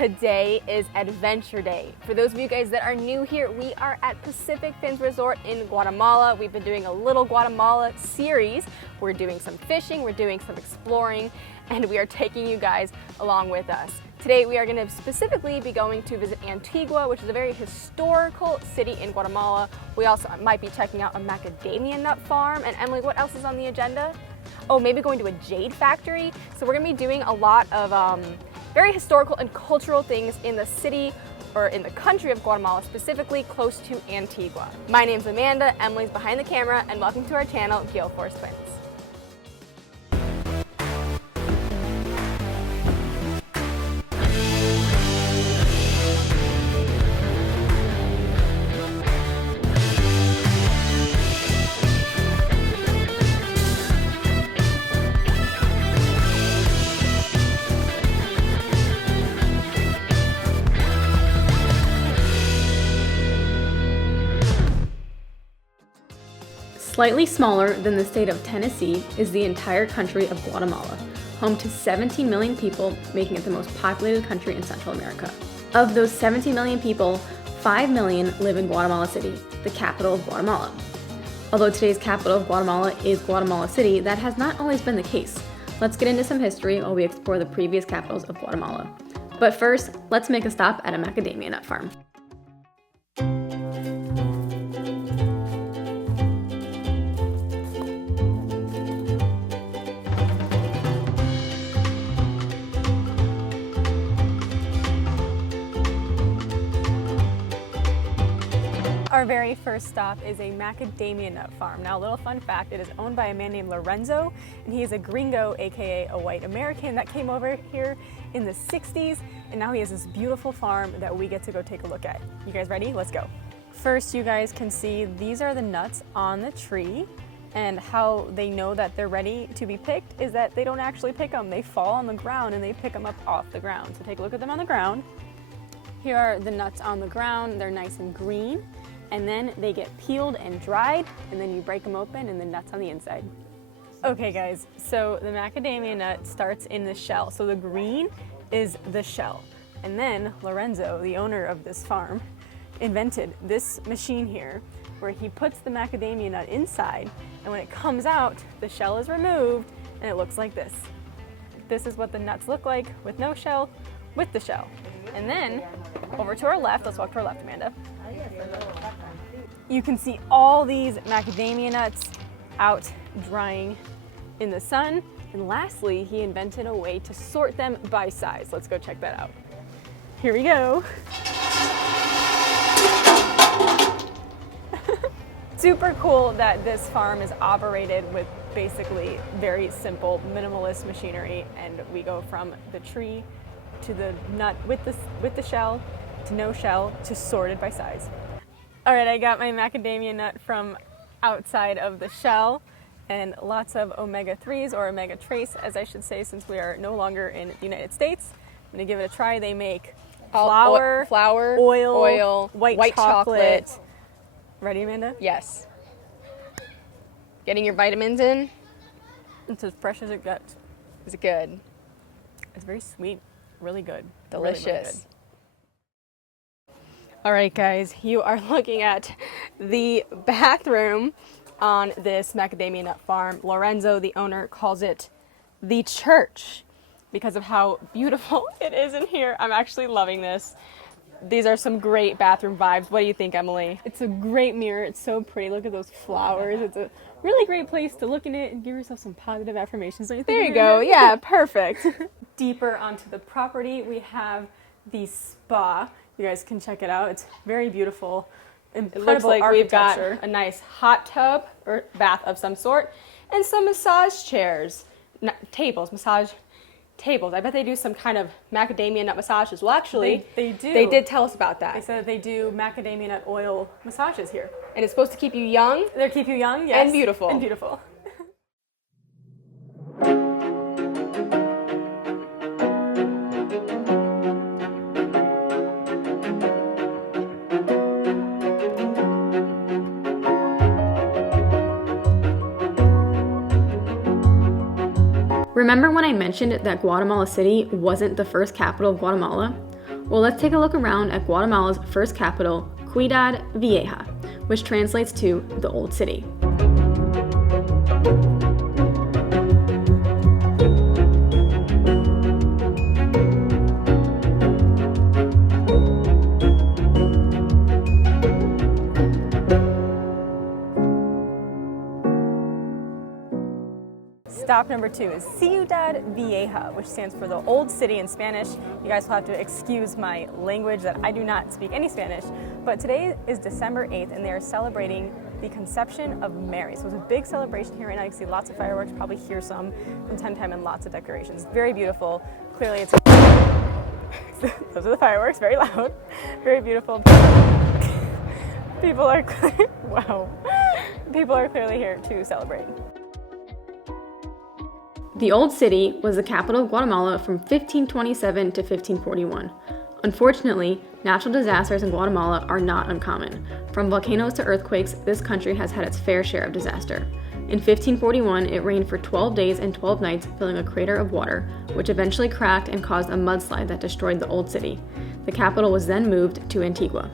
Today is Adventure Day. For those of you guys that are new here, we are at Pacific Fins Resort in Guatemala. We've been doing a little Guatemala series. We're doing some fishing, we're doing some exploring, and we are taking you guys along with us. Today we are going to specifically be going to visit Antigua, which is a very historical city in Guatemala. We also might be checking out a macadamia nut farm. And Emily, what else is on the agenda? Oh, maybe going to a jade factory. So we're going to be doing a lot of very historical and cultural things in the city or in the country of Guatemala, specifically close to Antigua. My name's Amanda, Emily's behind the camera, and welcome to our channel, Gale Force Twins. Slightly smaller than the state of Tennessee is the entire country of Guatemala, home to 17 million people, making it the most populated country in Central America. Of those 17 million people, 5 million live in Guatemala City, the capital of Guatemala. Although today's capital of Guatemala is Guatemala City, that has not always been the case. Let's get into some history while we explore the previous capitals of Guatemala. But first, let's make a stop at a macadamia nut farm. Our very first stop is a macadamia nut farm. Now, a little fun fact, it is owned by a man named Lorenzo, and he is a gringo, aka a white American that came over here in the 60s, and now he has this beautiful farm that we get to go take a look at. You guys ready? Let's go. First, you guys can see these are the nuts on the tree, and how they know that they're ready to be picked is that they don't actually pick them. They fall on the ground and they pick them up off the ground. So take a look at them on the ground. Here are the nuts on the ground. They're nice and green. And then they get peeled and dried, and then you break them open and the nuts on the inside. Okay guys, so the macadamia nut starts in the shell. So the green is the shell. And then Lorenzo, the owner of this farm, invented this machine here where he puts the macadamia nut inside, and when it comes out, the shell is removed and it looks like this. This is what the nuts look like with no shell, with the shell. And then over to our left, let's walk to our left, Amanda. You can see all these macadamia nuts out drying in the sun. And lastly, he invented a way to sort them by size. Let's go check that out. Here we go. Super cool that this farm is operated with basically very simple minimalist machinery, and we go from the tree to the nut with the shell to no shell to sorted by size. All right, I got my macadamia nut from outside of the shell, and lots of omega-3s, or omega trace, as I should say, since we are no longer in the United States. I'm gonna give it a try. They make flour, oil, white chocolate. Ready, Amanda? Yes. Getting your vitamins in? It's as fresh as it gets. Is it good? It's very sweet, really good. Delicious. Really, really good. All right, guys, you are looking at the bathroom on this macadamia nut farm. Lorenzo, the owner, calls it the church because of how beautiful it is in here. I'm actually loving this. These are some great bathroom vibes. What do you think, Emily? It's a great mirror. It's so pretty. Look at those flowers. It's a really great place to look in it and give yourself some positive affirmations. Don't you think? There you go. Yeah, perfect. Deeper onto the property, we have the spa. You guys can check it out. It's very beautiful. It looks like we've got a nice hot tub or bath of some sort and some massage chairs, massage tables. I bet they do some kind of macadamia nut massages. Well, actually, they do. They did tell us about that. They said they do macadamia nut oil massages here. And it's supposed to keep you young. They keep you young, yes. And beautiful. And beautiful. Remember when I mentioned that Guatemala City wasn't the first capital of Guatemala? Well, let's take a look around at Guatemala's first capital, Ciudad Vieja, which translates to the Old City. Stop number 2 is Ciudad Vieja, which stands for the Old City in Spanish. You guys will have to excuse my language that I do not speak any Spanish, but today is December 8th and they are celebrating the conception of Mary. So it's a big celebration here right now. You can see lots of fireworks, probably hear some from time to time, and lots of decorations. Very beautiful. Clearly it's those are the fireworks, very loud, very beautiful. People are wow. People are clearly here to celebrate. The Old City was the capital of Guatemala from 1527 to 1541. Unfortunately, natural disasters in Guatemala are not uncommon. From volcanoes to earthquakes, this country has had its fair share of disaster. In 1541, it rained for 12 days and 12 nights, filling a crater of water, which eventually cracked and caused a mudslide that destroyed the Old City. The capital was then moved to Antigua.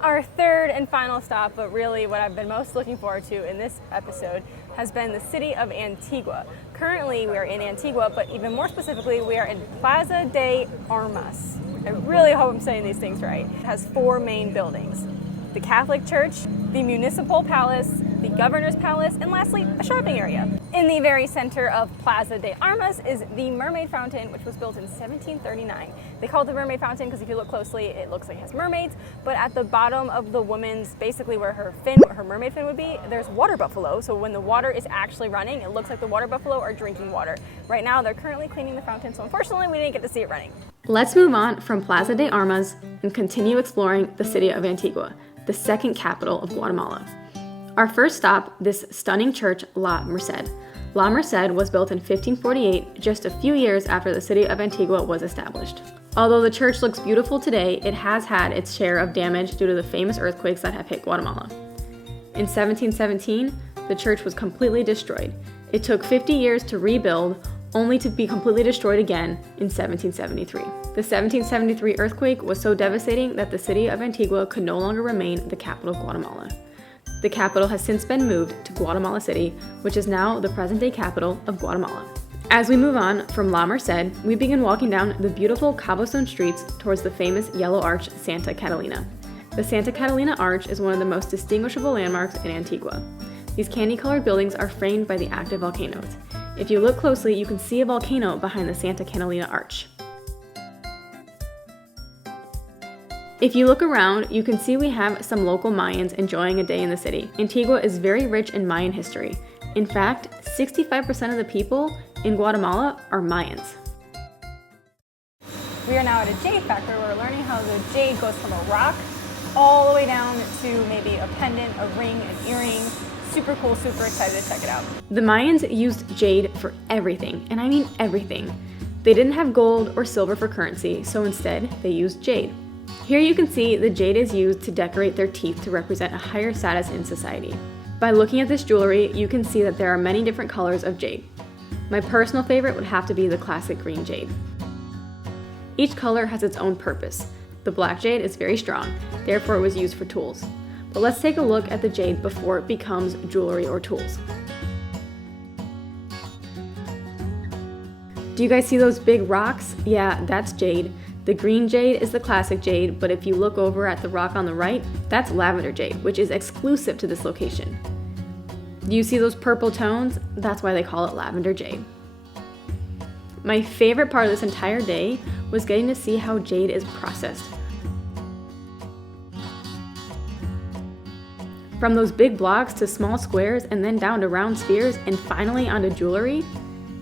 Our third and final stop, but really what I've been most looking forward to in this episode, has been the city of Antigua. Currently, we are in Antigua, but even more specifically, we are in Plaza de Armas. I really hope I'm saying these things right. It has 4 main buildings: the Catholic Church, the Municipal Palace, the Governor's Palace, and lastly, a shopping area. In the very center of Plaza de Armas is the Mermaid Fountain, which was built in 1739. They call it the Mermaid Fountain because if you look closely, it looks like it has mermaids, but at the bottom of the woman's, basically where her mermaid fin would be, there's water buffalo, so when the water is actually running, it looks like the water buffalo are drinking water. Right now, they're currently cleaning the fountain, so unfortunately, we didn't get to see it running. Let's move on from Plaza de Armas and continue exploring the city of Antigua, the second capital of Guatemala. Our first stop, this stunning church, La Merced. La Merced was built in 1548, just a few years after the city of Antigua was established. Although the church looks beautiful today, it has had its share of damage due to the famous earthquakes that have hit Guatemala. In 1717, the church was completely destroyed. It took 50 years to rebuild, only to be completely destroyed again in 1773. The 1773 earthquake was so devastating that the city of Antigua could no longer remain the capital of Guatemala. The capital has since been moved to Guatemala City, which is now the present-day capital of Guatemala. As we move on from La Merced, we begin walking down the beautiful cobblestone streets towards the famous Yellow Arch Santa Catalina. The Santa Catalina Arch is one of the most distinguishable landmarks in Antigua. These candy-colored buildings are framed by the active volcanoes. If you look closely, you can see a volcano behind the Santa Catalina Arch. If you look around, you can see we have some local Mayans enjoying a day in the city. Antigua is very rich in Mayan history. In fact, 65% of the people in Guatemala are Mayans. We are now at a jade factory where we're learning how the jade goes from a rock all the way down to maybe a pendant, a ring, an earring. Super cool, super excited to check it out. The Mayans used jade for everything, and I mean everything. They didn't have gold or silver for currency, so instead they used jade. Here you can see the jade is used to decorate their teeth to represent a higher status in society. By looking at this jewelry, you can see that there are many different colors of jade. My personal favorite would have to be the classic green jade. Each color has its own purpose. The black jade is very strong, therefore it was used for tools. But let's take a look at the jade before it becomes jewelry or tools. Do you guys see those big rocks? Yeah, that's jade. The green jade is the classic jade, but if you look over at the rock on the right, that's lavender jade, which is exclusive to this location. Do you see those purple tones? That's why they call it lavender jade. My favorite part of this entire day was getting to see how jade is processed. From those big blocks to small squares and then down to round spheres and finally onto jewelry.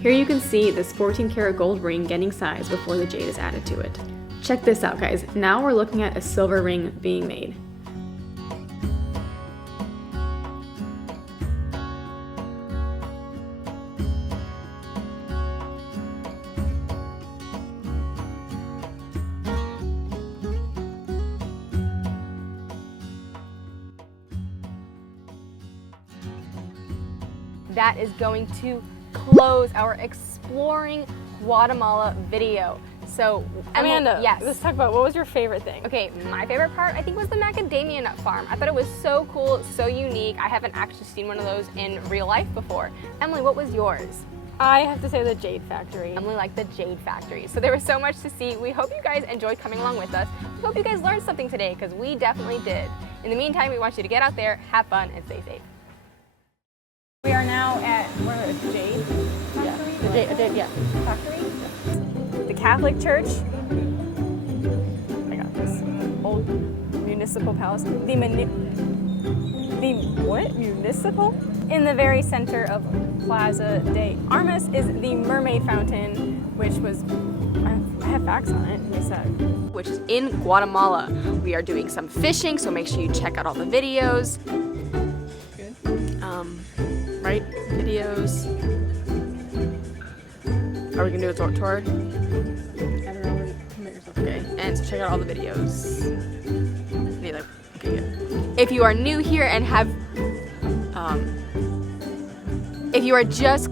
Here you can see this 14-karat gold ring getting sized before the jade is added to it. Check this out, guys. Now we're looking at a silver ring being made. That is going to close our exploring Guatemala video. So Amanda, yes. let's talk about what was your favorite thing? Okay, my favorite part I think was the macadamia nut farm. I thought it was so cool, so unique. I haven't actually seen one of those in real life before. Emily, what was yours? I have to say the Jade Factory. Emily liked the Jade Factory. So there was so much to see. We hope you guys enjoyed coming along with us. We hope you guys learned something today, because we definitely did. In the meantime, we want you to get out there, have fun, and stay safe. We are now at where the Jade Factory? Factory? The Catholic Church. I got this. Old Municipal Palace. The what? Municipal? In the very center of Plaza de Armas is the Mermaid Fountain, which was, I have facts on it, they said. Which is in Guatemala. We are doing some fishing, so make sure you check out all the videos. Good. Right? Videos. Are we gonna do a tour? I don't know, commit yourself. Okay, and so check out all the videos. Okay, good. If you are new here and have, if you are just